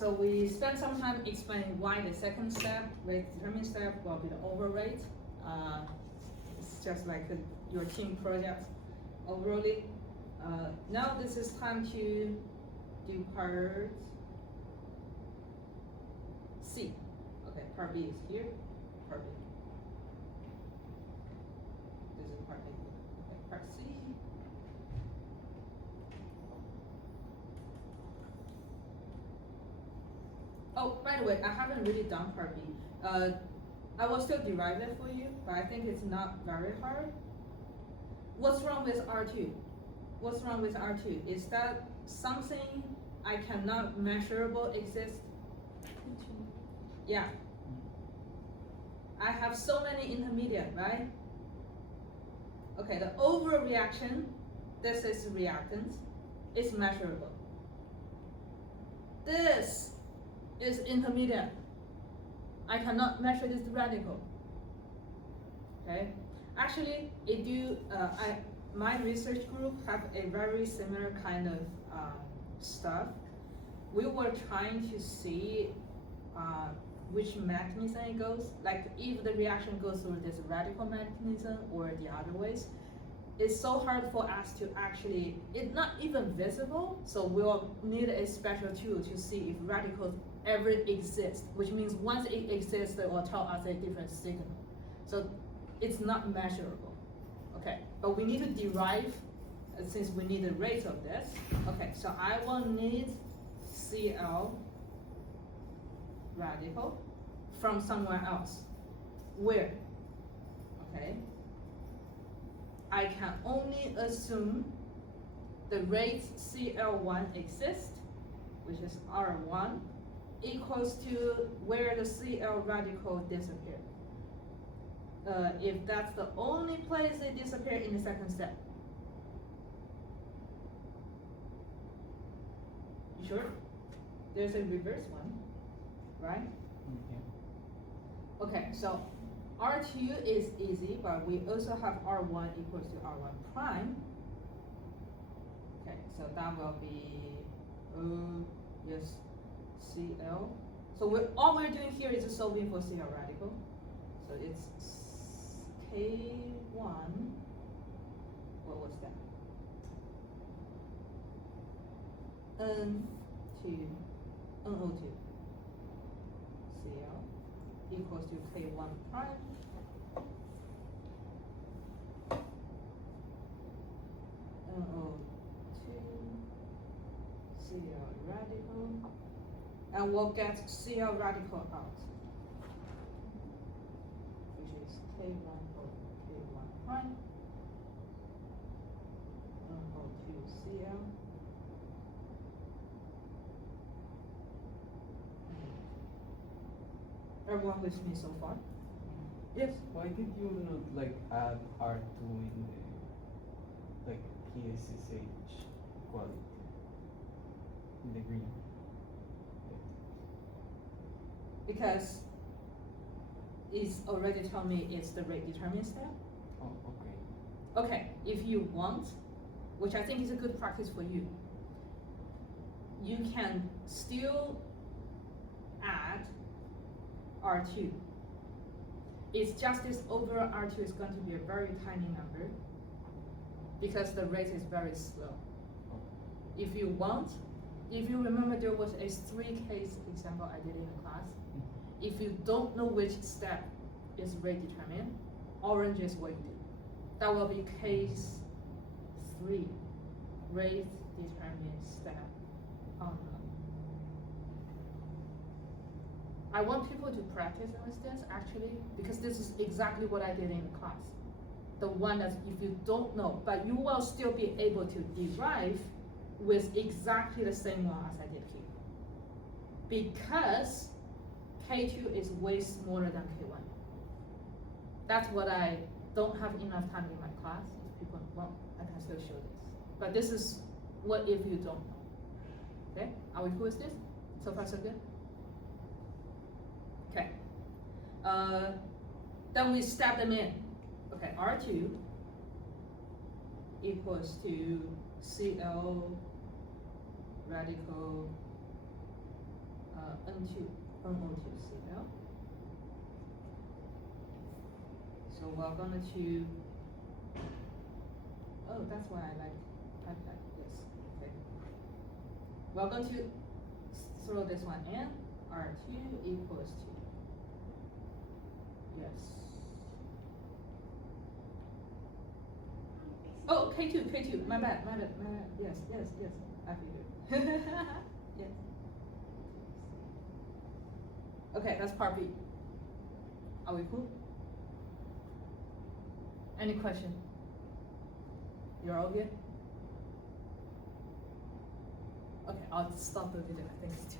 So we spent some time explaining why the second step, rate determining step, will be the over rate. It's just like your team project overall. Now this is time to do part C. Okay, part B is here. Part B. This is part A. Okay, part C. Oh, by the way, I haven't really done part B. I will still derive it for you, but I think it's not very hard. What's wrong with R2? What's wrong with R2? Is that something I cannot measurable exist? Yeah. I have so many intermediate, right? Okay, the overreaction, this is reactance, is measurable. This is intermediate. I cannot measure this radical. Okay, actually, my research group have a very similar kind of stuff. We were trying to see which mechanism it goes, like if the reaction goes through this radical mechanism or the other ways. It's so hard for us to actually, it's not even visible, so we'll need a special tool to see if radicals ever exist, which means once it exists, it will tell us a different signal. So it's not measurable. Okay, but we need to derive, since we need the rate of this. Okay, so I will need Cl radical from somewhere else. Where? Okay. I can only assume the rate Cl1 exists, which is R1, equals to where the Cl radical disappeared. If that's the only place they disappear in the second step. You sure? There's a reverse one, right? Okay, so R2 is easy, but we also have R1 equals to R1 prime. Okay, so that will be, yes, Cl. So all we're doing here is solving for Cl radical. So it's K1, what was that? N2, NO2, Cl equals to K1 prime. NO2, Cl radical, and we'll get Cl radical out, which is K1 over K1 prime, NO2 Cl. Everyone with me so far? Yes. Why did you not like add R2 in the like PSSH quality in the green? Because it's already telling me it's the rate determining step. Oh, okay. Okay, if you want, which I think is a good practice for you, you can still add R2. It's just this over R2 is going to be a very tiny number because the rate is very slow. If you want, if you remember, there was a 3-case example I did in the class. If you don't know which step is rate determined, orange is what you do. That will be case 3, rate determined step. I want people to practice with this actually, because this is exactly what I did in the class. The one that if you don't know, but you will still be able to derive with exactly the same one as I did here. Because K2 is way smaller than K1. That's what I don't have enough time in my class. If people want, I can still show this. But this is what if you don't know. Okay, are we cool with this? So far so good? Okay, then we step them in. Okay, R2 equals to Cl radical to NO2Cl. So we're gonna to, oh, that's why I like this, okay. We're going to throw this one in, R2 equals to, yes. Oh, K2, my bad, yes, I figured. Yes. Okay, that's part B. Are we cool? Any question? You're all good? Okay, I'll stop the video, I think it's too